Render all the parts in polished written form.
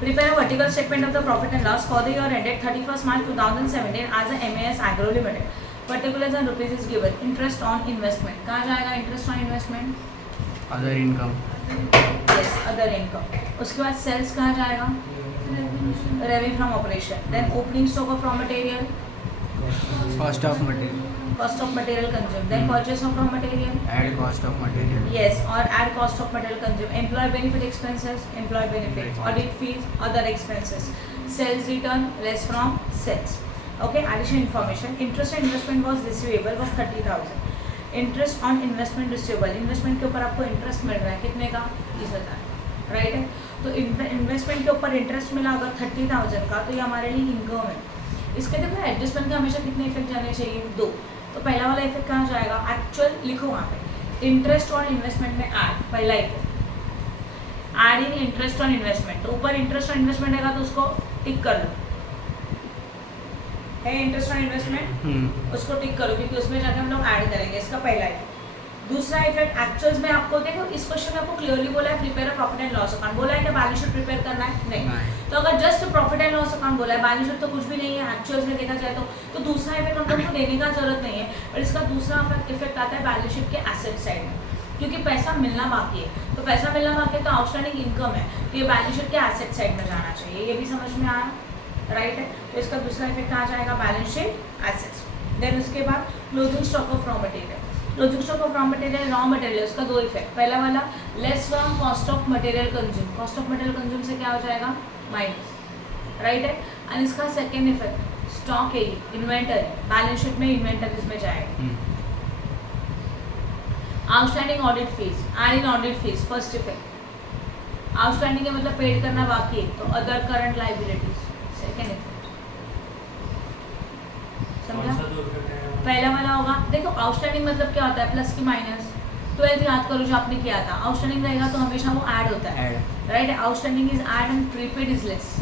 Prepare a vertical statement of the profit and loss for the year ended 31st March 2017 as a MAS Agro Limited. Particulars and rupees is given. Interest on investment. कहाँ जाएगा interest on investment? Other income. Yes, other income. उसके बाद sales कहाँ जाएगा? Revenue from operation. Then opening stock of raw material. Cost of material. Cost of material consumed. Then purchase of raw material. Add cost of material. Yes, or add cost of material consumed. Employee benefit expenses. Employee benefit. Audit fees. Other expenses. Sales return less from sales. Okay. Additional information. Interest on investment was receivable was 30,000. Interest on investment receivable, investment के ऊपर आपको interest मिल रहा है कितने का? 30,000, right है। तो investment के ऊपर इंटरेस्ट मिला अगर 30,000 का, तो ये हमारे लिए इनकम है। इसके देखो एडजस्टमेंट के हमेशा कितने इफेक्ट जाने चाहिए? 2। तो पहला वाला इफेक्ट कहाँ जाएगा? एक्चुअल लिखो वहाँ पे, इंटरेस्ट ऑन इन्वेस्टमेंट में ऐड, पहला effect add in interest on investment. तो ऊपर इंटरेस्ट ऑन इन्वेस्टमेंट आएगा तो उसको टिक कर लो, है इंटरेस्ट ऑन इन्वेस्टमेंट, उसको टिक करो क्योंकि उसमें जाकर हम लोग ऐड करेंगे। इसका पहला इफेक्ट। दूसरा इफेक्ट एक्चुअल्स में आपको देखो, इस क्वेश्चन में आपको क्लियरली बोला है prepare a profit and loss account. बोला है कि बैलेंस शीट प्रिपेयर करना है? नहीं। तो अगर just profit and loss account बोला है, बैलेंस शीट तो कुछ भी नहीं है एक्चुअल्स में देखा जाए तो दूसरा इफेक्ट हम लोग को देने का जरूरत नहीं है। और इसका दूसरा इफेक्ट आता है बैलेंस शीट के एसेट साइड में, क्योंकि पैसा मिलना बाकी है। तो पैसा मिलना बाकी है तो आउटस्टैंडिंग इनकम है, तो ये बैलेंस शीट के एसेट साइड में जाना चाहिए। ये भी समझ में आया, राइट है। तो इसका दूसरा इफेक्ट आ जाएगा बैलेंस शीट एसेट्स। देन उसके बाद closing stock of raw material. Closing stock of raw material, raw material, उसका 2 इफेक्ट। पहला वाला less from cost of material consume, cost of material consume से क्या हो जाएगा? माइनस, राइट है। एंड इसका सेकेंड इफेक्ट स्टॉक है, इन्वेंटरी, बैलेंस शीट में इन्वेंटरीज में जाएगा। Outstanding audit fees, add in audit fees, first effect. Outstanding है मतलब पेड करना बाकी है, तो other current liabilities, second effect. समझा? पहला वाला होगा, देखो आउटस्टैंडिंग मतलब क्या होता है? प्लस की माइनस। 12th याद करो जो आपने किया था, आउटस्टैंडिंग रहेगा तो हमेशा वो ऐड होता है, right. Outstanding is add and prepaid is less,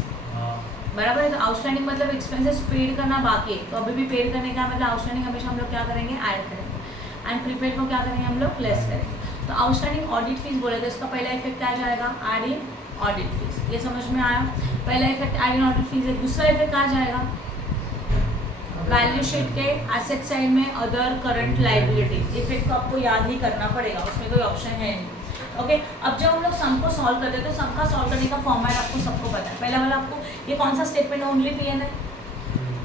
बराबर है। तो आउटस्टैंडिंग मतलब एक्सपेंसेस पेड करना बाकी है, तो अभी भी पेड करने का मतलब आउटस्टैंडिंग हमेशा हम लोग क्या करेंगे? ऐड करेंगे। एंड प्रीपेड को क्या करेंगे हम लोग? लेस करेंगे। तो आउटस्टैंडिंग ऑडिट फीस बोले तो इसका पहला इफेक्ट क्या जाएगा? Add in audit fees. ये समझ में आया? पहला effect add in audit fees है। दूसरा इफेक्ट क्या जाएगा? बैलेंस शीट के एसेट साइड में अदर करंट लाइबिलिटीज। इफेक्ट को आपको याद ही करना पड़ेगा, उसमें कोई ऑप्शन है नहीं। ओके, अब जब हम लोग सम को सॉल्व करते हैं तो सम का सॉल्व करने का फॉर्मेट आपको सबको पता है। पहला वाला आपको ये कौन सा स्टेटमेंट है? ओनली पीएल है,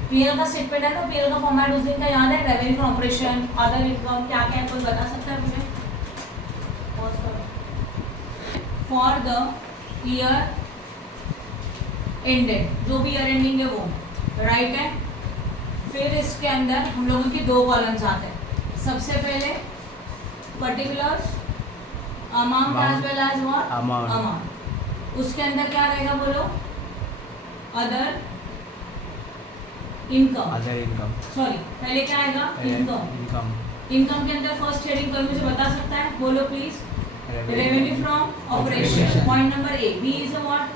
पीएल का स्टेटमेंट है ना। पीएल का फॉर्मेट उस दिन का याद है? Revenue from operation, other income, क्या क्या है कोई बता सकता है मुझे? फॉर द ईयर एंडेड, जो भी ईयर एंडिंग है वो, राइट है। फिर इसके अंदर हम लोगों की 2 कॉलम्स आते हैं। सबसे पहले particulars, amount as well as what? Amount. उसके अंदर क्या रहेगा बोलो? Other income, other income, sorry पहले क्या आएगा? इनकम। इनकम के अंदर फर्स्ट हेडिंग कोई मुझे बता सकता है? बोलो please. Revenue from operation, point number A. B is what?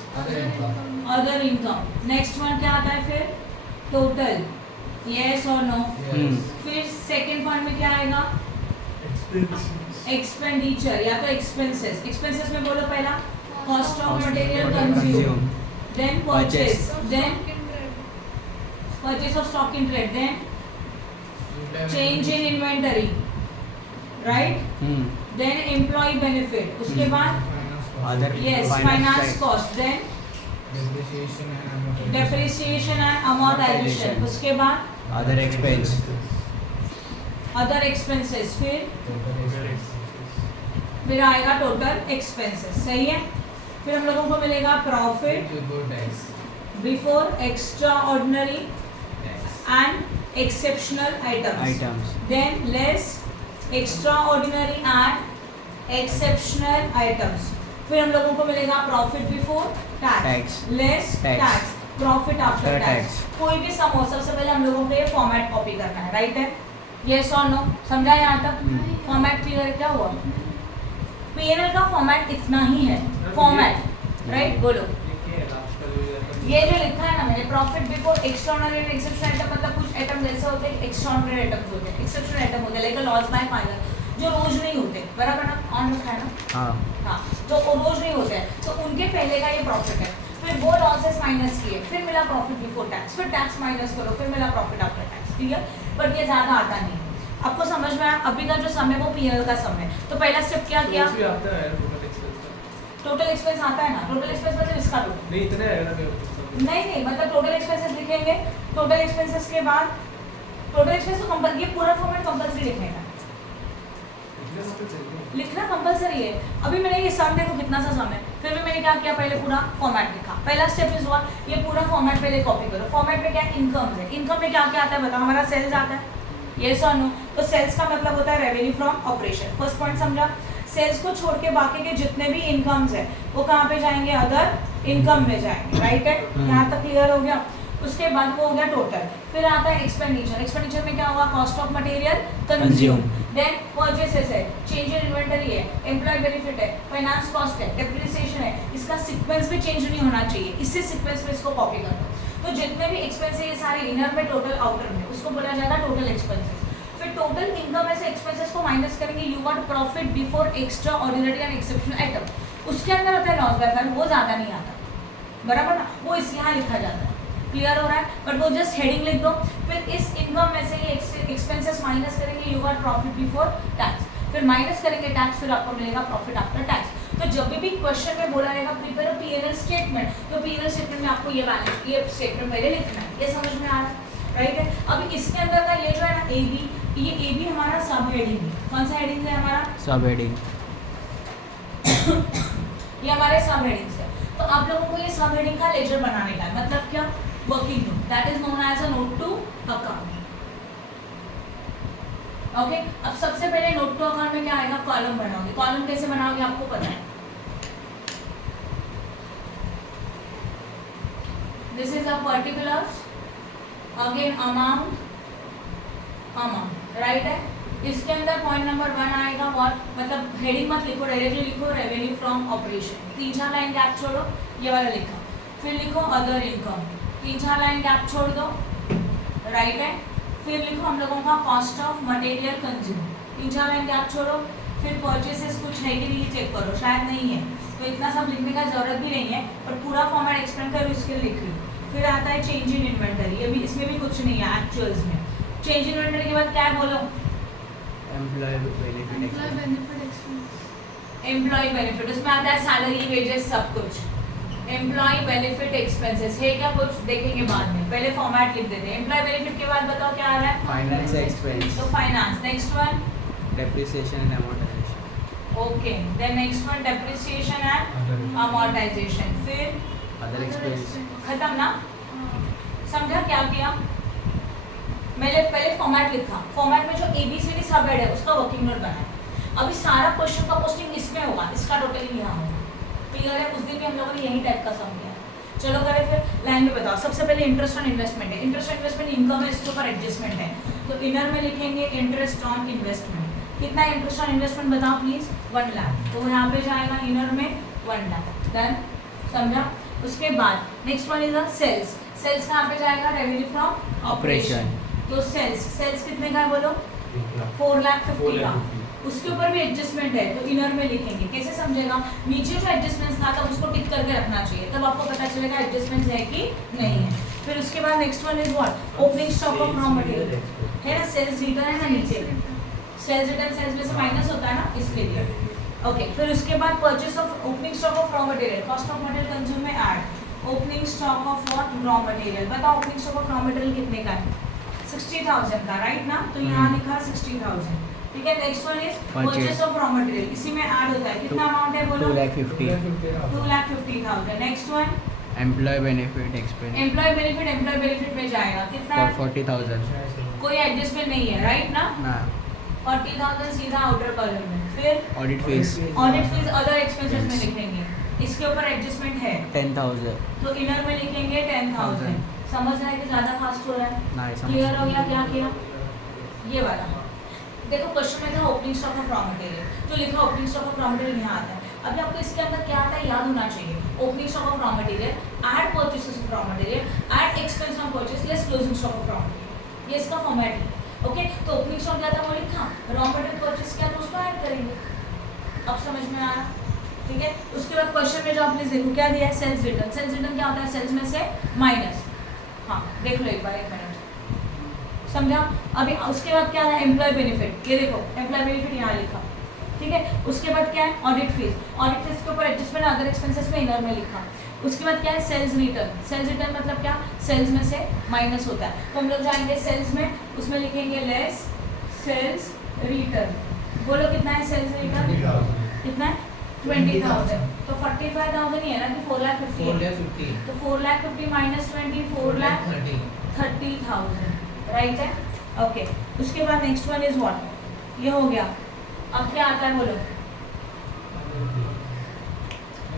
Other income. Next one क्या आता है फिर? टोटल, यस और नो। फिर सेकंड पॉइंट में क्या आएगा? एक्सपेंडिचर या तो एक्सपेंसेस। एक्सपेंसेस में बोलो पहला cost of material consume, then purchase, then purchase of stock in trade, then change in inventory, right. Then employ benefit, उसके बाद yes finance cost, then depreciation and amortisation, उसके बाद अदर एक्सपेंस, अदर एक्सपेंसेस, फिर आएगा total expenses, सही है। फिर हम लोगों को मिलेगा profit before extra ordinary and exceptional items, than less extra ordinary and exceptional items. फिर हम लोगों को मिलेगा profit before tax, less tax, profit after tax. कोई भी सम हो, सबसे पहले हम लोगों को ये फॉर्मेट कॉपी करना है, राइट है। यस और नो, समझा यहाँ तक? फॉर्मेट क्लियर है? क्या हुआ? पीएनएल का फॉर्मेट इतना ही है, फॉर्मेट, राइट। बोलो ये जो लिखा है ना मैंने, profit before extraordinary and exceptional item, मतलब कुछ आइटम जैसे होते हैं एक्स्ट्राऑर्डिनरी आइटम्स होते हैं, एक्सेप्शनल आइटम होते हैं, लाइक लॉस बाय फाइनल, जो रोज नहीं होते, बराबर ना? ऑन रखा है ना? हाँ, तो रोज नहीं होते हैं, तो उनके पहले का ये प्रॉफिट है। फिर वो लॉसेस माइनस किए, फिर मिला प्रॉफिट बिफोर टैक्स, फिर टैक्स माइनस करो, फिर मिला profit after tax. Clear? But ये ज़्यादा आता नहीं। आपको समझ में आया? अभी का जो सम है वो पीएनएल का सम है। तो पहला स्टेप क्या किया? टोटल एक्सपेंस आता है ना, टोटल एक्सपेंस मतलब इसका टोटल नहीं इतने आएगा ना नहीं मतलब टोटल एक्सपेंसेस लिखेंगे। टोटल एक्सपेंसेस के बाद टोटल एक्सपेंस तो ये पूरा फॉर्मेट कंपल्सरी लिखने का, लिखना कंपल्सरी है। अभी मैंने ये सम देखो कितना सा सम है, फिर भी मैंने क्या किया, पहले पूरा फॉर्मेट लिखा। पहला स्टेप इज हुआ ये पूरा फॉर्मेट पहले कॉपी करो। फॉर्मेट में क्या इनकम है, इनकम में क्या क्या आता है बताओ? हमारा सेल्स आता है, यस और नो? तो सेल्स का मतलब होता है revenue from operation. First point समझा? सेल्स को छोड़ के बाकी के जितने भी इनकम्स है वो कहाँ पे जाएंगे? अदर इनकम में जाएंगे, राइट है? यहाँ तक क्लियर हो गया? उसके बाद वो हो गया टोटल। फिर आता है एक्सपेंडिचर। एक्सपेंडिचर में क्या होगा? Cost of material consume. Then purchases है, चेंज इन इन्वेंटरी है, एम्प्लॉय बेनिफिट है, फाइनेंस कॉस्ट है, डेप्रिसिएशन है। इसका सीक्वेंस भी चेंज नहीं होना चाहिए, इसी सीक्वेंस में इसको कॉपी कर दो। तो जितने भी एक्सपेंस है ये सारे इनर में, टोटल आउटर में, उसको बोला जाएगा टोटल एक्सपेंसेस। फिर टोटल इनकम में से एक्सपेंसेस को माइनस करेंगे, you got profit before extra ordinary and exceptional item. उसके अंदर होता है लॉस बाय फंड, वो ज़्यादा नहीं आता, बराबर ना? वो इस यहाँ लिखा जाता है। क्लियर हो रहा है? बट वो जस्ट हेडिंग लिख दो। फिर इस इनकम में से ये एक्सपेंसेस माइनस करेंगे, you got profit before tax. फिर माइनस करेंगे टैक्स, फिर आपको मिलेगा प्रॉफिट आफ्टर टैक्स। तो जब भी क्वेश्चन में बोला रहेगा प्रिपेयर पीएनएल स्टेटमेंट, तो पीएनएल स्टेटमेंट में आपको ये स्टेटमेंट पहले लिखना है। ये समझ में आ रहा है? राइट है? अब इसके अंदर का ये जो है ना एबी, ये एबी हमारा सब हेडिंग है। कौन सा हेडिंग है हमारा? सब हेडिंग। ये हमारे सब हेडिंग्स है। तो आप लोगों को ये सब हेडिंग का लेजर बनाने का है। मतलब क्या? Working note, that is known as a note to account. Okay, अब सबसे पहले नोट टू अकाउंट में क्या आएगा? कॉलम बनाओगे। कॉलम कैसे बनाओगे आपको पता है? This is a particulars, again amount, right है? इसके अंदर पॉइंट नंबर 1 आएगा व्हाट, मतलब हेडिंग मत लिखो, डायरेक्टली लिखो revenue from operation. 3-4 line gap छोड़ो, ये वाला लिखो। फिर लिखो अदर इनकम, 3-4 लाइन गैप छोड़ दो, राइट है? फिर लिखो हम लोगों का cost of material consume, 3-4 line gap छोड़ो। फिर परचेसेस कुछ है कि नहीं चेक करो, शायद नहीं है, तो इतना सब लिखने का जरूरत भी नहीं है, पर पूरा फॉर्मेट एक्सप्लेन करो, इसके लिए लिख रही हूँ। फिर आता है चेंज इन इन्वेंटरी, ये भी इसमें भी कुछ नहीं है एक्चुअल्स में। चेंज इन इन्वेंटरी के बाद क्या है बोलो? एम्प्लॉय बेनिफिट एम्प्लॉय बेनिफिट, उसमें आता है सैलरी, वेजेस, सब कुछ। एम्प्लॉय बेनिफिट एक्सपेंसेस है क्या? कुछ देखेंगे बाद में, पहले फॉर्मेट लिख देते हैं। एम्प्लॉय बेनिफिट के बाद बताओ क्या आ रहा है? Finance expense. तो finance. Next one depreciation and amortization. Okay, then next one depreciation and amortization. फिर अदर एक्सपेंस। खत्म ना? समझा क्या किया? मैंने पहले फॉर्मेट लिखा, फॉर्मेट में जो ABCD सब हेड है उसका वर्किंग नोट बनाया। अभी सारा क्वेश्चन का पोस्टिंग इसमें होगा, इसका टोटल यहाँ होगा। क्लियर है? उस दिन भी हम लोगों ने यही टाइप का सम किया। चलो करें फिर लाइन में बताओ। सबसे पहले इंटरेस्ट ऑन इन्वेस्टमेंट है। इंटरेस्ट ऑन इन्वेस्टमेंट इनकम है, इसके ऊपर एडजस्टमेंट है, तो इनर में लिखेंगे इंटरेस्ट ऑन इन्वेस्टमेंट। कितना इंटरेस्ट ऑन इन्वेस्टमेंट बताओ प्लीज? 1 लाख, तो यहाँ पे जाएगा इनर में 1 लाख। डन? समझा? उसके बाद next one is a sales. Sales कहाँ पे जाएगा? Revenue from operation. तो सेल्स कितने का है बोलो? 4,50,000 का। उसके ऊपर भी एडजस्टमेंट है, तो इनर में लिखेंगे। कैसे समझेगा? नीचे जो एडजस्टमेंट था तब उसको टिक करके रखना चाहिए, तब आपको पता चलेगा एडजस्टमेंट है कि नहीं है। फिर उसके बाद next one is what? Opening stock of raw material है ना, सेल्स रिटर्न है ना नीचे, सेल्स रिटर्न सेल्स में से माइनस होता है ना, इसके लिए। ओके, फिर उसके बाद purchase of opening stock of raw material, cost of material consume में add opening stock of what? Raw material. बताओ opening stock of raw material कितने का है? 60,000 का, राइट ना? तो यहाँ लिखा 60,000। ठीक है, next one is purchase of raw material, इसी में ऐड होता है। कितना अमाउंट है बोलो? 2,50,000। 2,50,000। Next one employ benefit expense. Employ benefit में जाएगा कितना? 40,000। कोई एडजस्टमेंट नहीं है, राइट ना? ना। 40,000 सीधा आउटर कॉलम में। फिर audit fees. Audit fees other expenses में लिखेंगे, इसके ऊपर एडजस्टमेंट है 10,000। तो इनर में लिखेंगे 10,000। समझ रहा है कि ज़्यादा फास्ट हो रहा है? क्लियर हो गया? क्या किया? ये वाला देखो, क्वेश्चन में था opening stock of raw material, तो लिखा opening stock of raw material यहाँ आता है। अभी आपको इसके अंदर क्या आता है याद होना चाहिए। Opening stock of raw material, add purchases of raw material, add expense on purchase less closing stock of raw material. ये इसका फॉर्मेट है। ओके, तो ओपनिंग स्टॉक क्या था वो लिखा, रॉ मटेरियल परचेस किया तो उसको ऐड करेंगे। अब समझ में आया? ठीक है। उसके बाद क्वेश्चन में जो आपने देखो क्या दिया है, सेल्स रिटर्न। सेल्स रिटर्न क्या होता है, सेल्स में से माइनस। हाँ देख लो एक बार, 1 मिनट, समझा। अभी उसके बाद क्या है, एम्प्लॉय बेनिफिट। ये देखो एम्प्लॉय बेनिफिट यहाँ लिखा, ठीक है। उसके बाद क्या है, ऑडिट फीस। ऑडिट फीस के ऊपर एडजस्टमेंट अदर एक्सपेंसेस में इनर में लिखा। उसके बाद क्या है, सेल्स रिटर्न। सेल्स रिटर्न मतलब क्या, सेल्स में से माइनस होता है। तो हम लोग जाएंगे सेल्स में, उसमें लिखेंगे लेस सेल्स रिटर्न। बोलो कितना है सेल्स रिटर्न, कितना है 20,000। तो 45,000 ही है ना कि 4,50,000, तो 4,50,000 माइनस 20, 4,30,000, राइट है। ओके, उसके बाद नेक्स्ट वन इज व्हाट, ये हो गया। अब क्या आता है बोलो,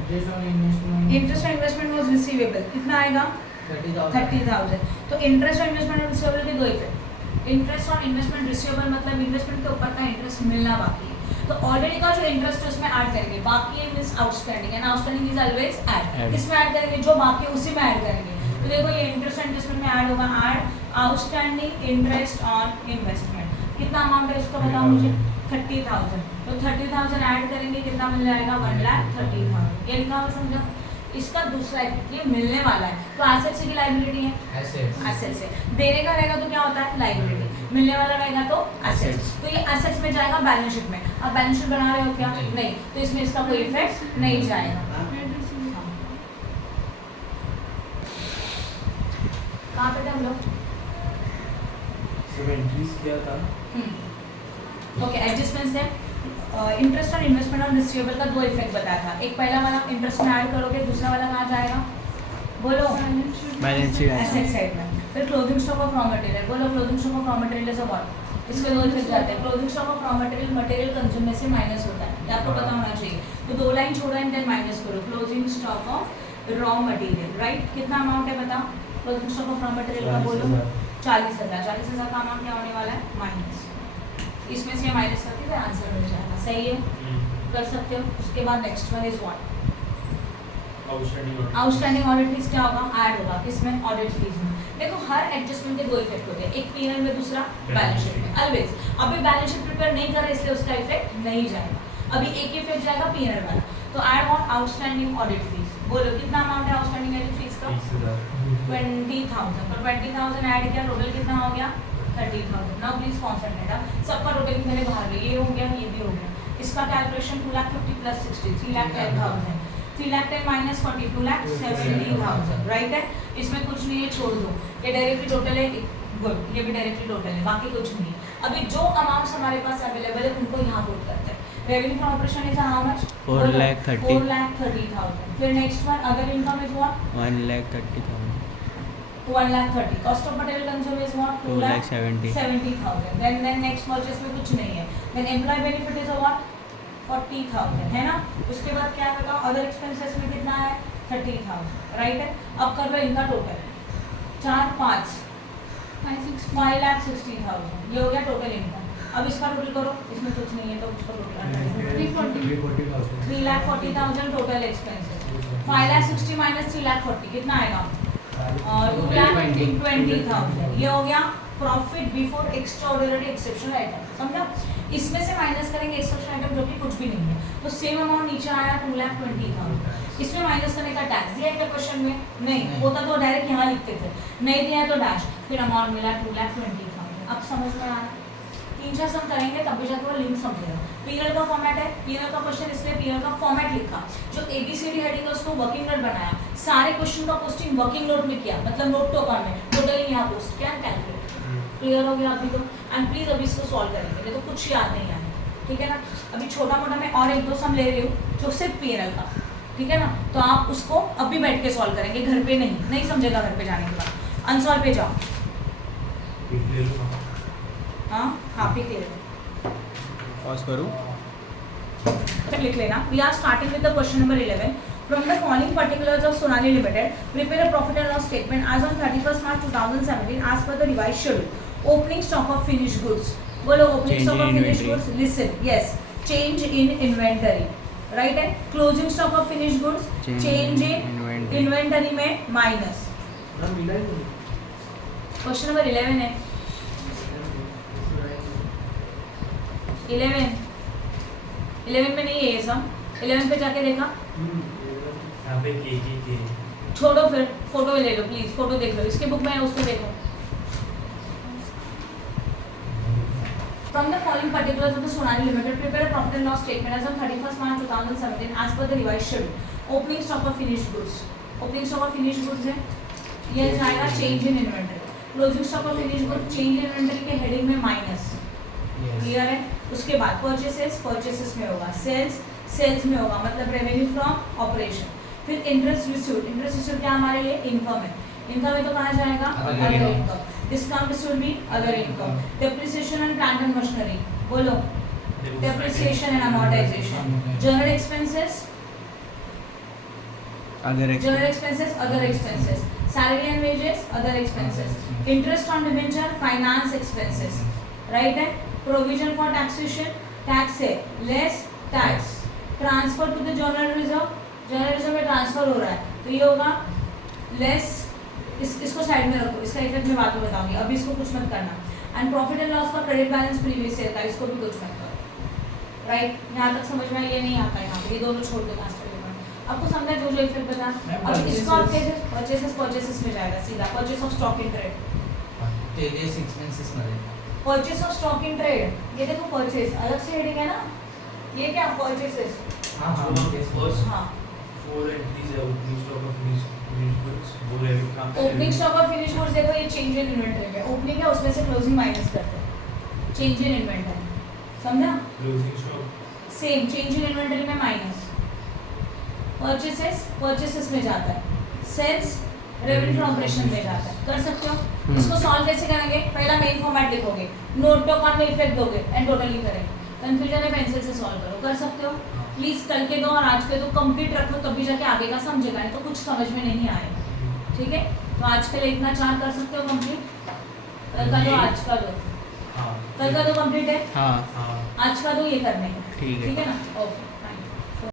interest on investment was receivable, कितना आएगा 30,000। तो इंटरेस्ट ऑन इन्वेस्टमेंट रिसीवेबल के दो effect. Interest on investment receivable मतलब इन्वेस्टमेंट के ऊपर का इंटरेस्ट मिलना बाकी है, तो ऑलरेडी का जो इंटरेस्ट है उसमें ऐड करेंगे, बाकी means outstanding, and outstanding is always add. किसमें ऐड करेंगे, जो बाकी है उसी में ऐड करेंगे। तो देखो ये इंटरेस्ट ऑन इन्वेस्टमेंट में ऐड होगा, add outstanding interest on investment. कितना अमाउंट है उसका बताओ मुझे, 30,000। तो 30,000 ऐड करेंगे, कितना मिल जाएगा 1,30,000। ये लिखा हुआ समझा। इसका दूसरा इफेक्ट, ये मिलने वाला है, तो एसेट से की लायबिलिटी है, एसेट से। देने का रहेगा तो क्या होता है लायबिलिटी, मिलने वाला रहेगा तो एसेट्स। तो ये एसेट्स में जाएगा बैलेंस शीट में। अब बैलेंस शीट बना रहे हो क्या, नहीं, तो इसमें इसका कोई इफेक्ट नहीं जाएगा। कहाँ पे थे हम लोग, किया था। ओके, एडजस्टमेंट्स है। इंटरेस्ट ऑन इन्वेस्टमेंट और रिसीवेबल का दो इफेक्ट बताया था। एक पहला वाला इंटरेस्ट में ऐड करोगे, दूसरा वाला कहाँ जाएगा बोलो, बैलेंस शीट एसेट साइड में। फिर closing stock of raw material, बोलो closing stock of raw material is what, इसके दो इफेक्ट जाते हैं। Closing stock of raw material, material consume में से माइनस होता है, ये आपको पता होना चाहिए। तो दो लाइन छोड़ो एंड देन माइनस करो, closing stock of raw material, right. कितना अमाउंट है बताओ, closing stock of raw material का बोलो 40,000। 40,000 का अमाउंट क्या होने वाला है माइनस, इसमें से माइनस करके फिर आंसर मिल जाएगा, सही है, कर सकते हो। उसके बाद next one is what, outstanding audit fees क्या होगा, ऐड होगा किसमें, ऑडिट फीस में। देखो हर एडजस्टमेंट के दो इफेक्ट होते हैं, एक पीएनएल में, दूसरा बैलेंस शीट में, ऑलवेज। अभी बैलेंस शीट प्रिपेयर नहीं कर रहे इसलिए उसका इफेक्ट नहीं जाएगा, अभी एक ही इफेक्ट जाएगा पीएनएल वाला। तो add on outstanding audit fees, बोलो कितना अमाउंट है आउटस्टैंडिंग ऑडिट फीस का, 20,000। तो 20,000 ऐड किया, टोटल कितना हो गया 30,000। नाउ प्लीज कॉन्सेंट्रेट, सबका टोटल मेरे बाहर में, ये हो गया, ये भी हो गया। इसका कैलकुलेशन 2,50,000 प्लस 60, 3,10,000। 3,10,000 माइनस 40, 2,70,000, राइट है। इसमें कुछ नहीं है, छोड़ दो, ये डायरेक्टली टोटल है, गुड, ये भी डायरेक्टली टोटल है, बाकी कुछ नहीं है। अभी जो अमाउंट्स हमारे पास अवेलेबल है उनको यहाँ पुट करते हैं। Revenue from operation is how much, 4,30,000। फिर next one other income is what, 1,30,000। 1,30,000। Cost of material consume is what, 2,70,000। Then next purchase में कुछ नहीं है। Then employ benefit is what, 40,000 है ना। उसके बाद क्या बताओ, अदर एक्सपेंसेस में कितना है 30,000, राइट है। अब कर लो इनका टोटल, 4, 5, 5,60,000, ये हो गया टोटल इनकम। अब इसका टोटल करो, इसमें कुछ नहीं है तो उसका टोटल 3,40,000 टोटल एक्सपेंसेस। 5,60,000 माइनस 3,40,000 कितना आएगा, 2,20,000। ये हो गया profit before extraordinary exceptional item, समझा। इसमें से माइनस करेंगे एक्सेप्शनल आइटम जो कि कुछ भी नहीं है, तो सेम अमाउंट नीचे आया 2,20,000। इसमें माइनस करने का टैक्स दिया है क्वेश्चन में, नहीं होता तो डायरेक्ट यहाँ लिखते थे, नहीं दिया है तो डैश, फिर अमाउंट मिला 2,20,000। अब समझ में आ रहा है, 3-4 सम करेंगे तब भी जाकर वो लिंक समझेगा। पीरियड का फॉर्मेट है, पीरियड का क्वेश्चन इसलिए पीरियड का फॉर्मेट लिखा, जो एबीसीडी हेडिंग है उसको वर्किंग नोट बनाया, सारे क्वेश्चन का पोस्टिंग वर्किंग नोट में किया, मतलब नोट टू अकाउंट में, टोटली यहाँ पोस्ट किया, कैलकुलेट। क्लियर हो गया अभी तो, एंड प्लीज अभी इसको सॉल्व करेंगे, नहीं तो कुछ याद नहीं आने, ठीक है ना। अभी छोटा मोटा मैं और 1-2 सम ले रही हूँ जो सिर्फ पीएनएल का, ठीक है ना। तो आप उसको अभी बैठ के सॉल्व करेंगे, घर पे नहीं समझेगा घर पे जाने के बाद। अनसॉल्व पे जाओ, हाँ पिक ले लो, पॉज करूँ, फिर लिख लेना। We are starting with the question number 11। From the following particulars of Sonali Limited, prepare a profit and loss statement as on 31st March 2017 as per the revised schedule. Opening stock of finished goods. बोलो opening stock of finished goods. Listen, yes. Change in inventory, right? And closing stock of finished goods. Change in inventory में minus. Question number 11 है. 11 में नहीं है ये सब. 11 पे जाके देखा, यहाँ पे के छोड़ो फिर फोटो ले लो प्लीज, फोटो देख लो, इसके बुक में है उसको देखो। From the following particulars of the Sonali Limited, prepare a profit and loss statement as on 31st March 2017 as per the revised schedule. Opening stock of finished goods. Opening stock of finished goods है, ये जाएगा change in inventory. Closing stock of finished goods change in inventory के heading में minus. Clear है? उसके बाद purchases में होगा, sales में होगा, मतलब revenue from operation. फिर interest received क्या हमारे लिए income है. Income में तो कहाँ जाएगा? Other income. Discount will be other income. Depreciation and plant and machinery. बोलो. Depreciation and amortization. General expenses. General expenses, other expenses. Salary and wages, other expenses. Interest on debenture, finance expenses. Right है? Provision for taxation, tax है. Less tax. Transfer to the general reserve. General reserve में transfer हो रहा है. तो ये होगा less. इसको साइड में रखो, इसका इफेक्ट मैं बाद में बताऊंगी, अभी इसको कुछ मत करना। एंड प्रॉफिट एंड लॉस का क्रेडिट बैलेंस प्रीवियस ईयर का, इसको भी कुछ मत करो। राइट, यहाँ तक समझ में ये नहीं आता है, यहाँ पे ये दोनों छोड़ दो लास्ट में। आपको समझा जो जो इफेक्ट बता। अब इसको आप कैसे परचेसेस में जाएगा सीधा, purchase of stock in trade. तेजेस एक्सपेंसेस मध्ये purchase of stock in trade, ये देखो परचेस अलग से हेडिंग है ना, ये क्या परचेसेस। हाँ फर्स्ट हाँ 4 एंट्रीज है, opening stock of finish goods, वो रेवेन्यू काम opening stock of finish goods देखो, ये चेंज इन इन्वेंटरी है, ओपनिंग है उसमें से क्लोजिंग माइनस करते हैं, चेंज इन इन्वेंटरी, समझा। Closing stock same change in inventory में माइनस, परचेसेस में जाता है, सेल्स रेवेन्यू फ्रॉम ऑपरेशन में जाता है। कर सकते हो। इसको सॉल्व कैसे करेंगे, पहला मेन फॉर्मेट लिखोगे, नोट टू अकाउंट में इफेक्ट दोगे एंड टोटली करेंगे, कंफ्यूजन है पेंसिल से सॉल्व करो। कर सकते हो। प्लीज कल के दो और आज के दो कंप्लीट रखो, तभी जाके आगे का समझेगा, नहीं तो कुछ समझ में नहीं आएगा। ठीक है, तो आज के लिए इतना 4 कर सकते हो कंप्लीट, कल का दो आज का दो, कल का दो कंप्लीट है, हाँ आज का दो ये करने का। ठीक है ठीक है ना, ओके फाइन।